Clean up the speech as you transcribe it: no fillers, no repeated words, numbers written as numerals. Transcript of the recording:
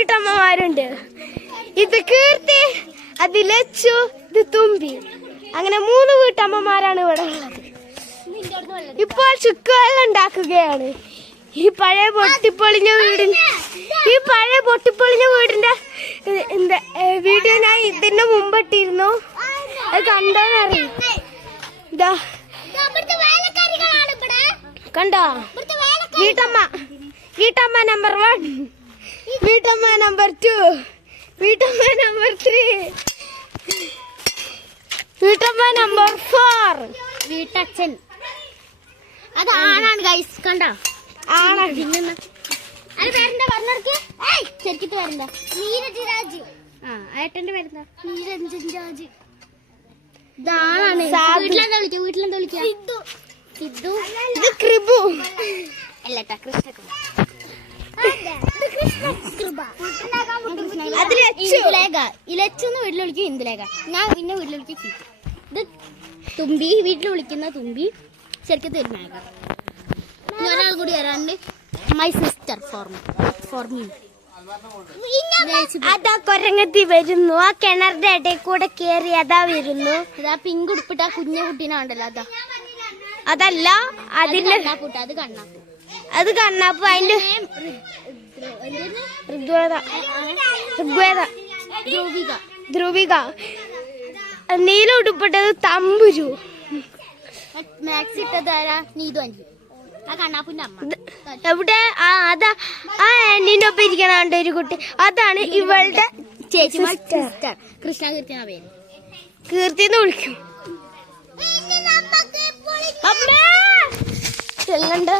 വീട്ടമ്മമാരുണ്ട്. ഇത് കീർത്തി, അത് ലച്ചു, ഇത് തുമ്പി. അങ്ങനെ 3 വീട്ടമ്മമാരാണ് ഇവിടെ ഉള്ളത്. ഇപ്പോൾ ചുക്കുവെള്ളം ഉണ്ടാക്കുകയാണ്. ഈ പഴയ പൊട്ടിപ്പൊളിഞ്ഞ വീടിന്റെ വീഡിയോ ഞാൻ ഇതിന്റെ മുമ്പിട്ടിരുന്നു. അത് കണ്ടോന്നറിയാം. ഇതാ കണ്ടോ? വീട്ടമ്മ നമ്പർ 1, വീട്ടമ്മ നമ്പർ 2, വീട്ടമ്മ നമ്പർ 3, വീട്ടമ്മ നമ്പർ 4, വീട്ടച്ഛൻ. അത് ആണാണ് ഗൈസ്, കണ്ടോ? ആണാണ്. അത് പേരെന്താ പറഞ്ഞെടുക്ക്? ശരിക്കിട്ട് പേരെന്താ? നീരജ് രാജ്. ഏട്ടന്റെ പേരെന്താ? നിരഞ്ജൻ രാജ്. ഇതാണാണ്. വീട്ടിലെന്താ വിളിക്കുക? സിദ്ധു. ഇത് കൃപു അല്ലട്ടാ, കൃഷ്ണകൃപ. ഇലച്ചെന്ന് വീട്ടിൽ വിളിക്കും ഇന്ദുലേഖ. ഞാൻ പിന്നെ വീട്ടിൽ വിളിക്കും സിദ്ധു. ഇത് തുമ്പി, വീട്ടിൽ വിളിക്കുന്ന തുമ്പി. ശരിക്കും തിരുനായക. ഒരാൾ കൂടി വരാണ്ട്. My sister for me. അതാ കൊരങ്ങത്തി വരുന്നു. ആ കിണറിന്റെ ഇടയിൽ കൂടെ കേറി അതാ വരുന്നു. അതാ പിങ്ക് ഉടുപ്പിട്ട കുഞ്ഞ കുട്ടീനാണ്ടല്ലോ. അതല്ല, അതിന്റെ അത് കണ്ണാപ്പു. അതിന്റെ ധ്രുവിക. നീല ഉടുപ്പിട്ടത് തമ്പുരു. മാക്സ് ഇട്ടത് ആരാ? നീതു അഞ്ചു. ആ കണ്ണാപ്പുന്റെ അമ്മ. എവിടെ? അതാ ആ ആന്റിന്റെ ഒപ്പം ഇരിക്കണ ഒരു കുട്ടി. അതാണ് ഇവളുടെ ചേച്ചി സിസ്റ്റർ. കൃഷ്ണകീർത്തി എന്ന പേര്. കീർത്തിന്ന് വിളിക്കും. ചെല്ലണ്ട.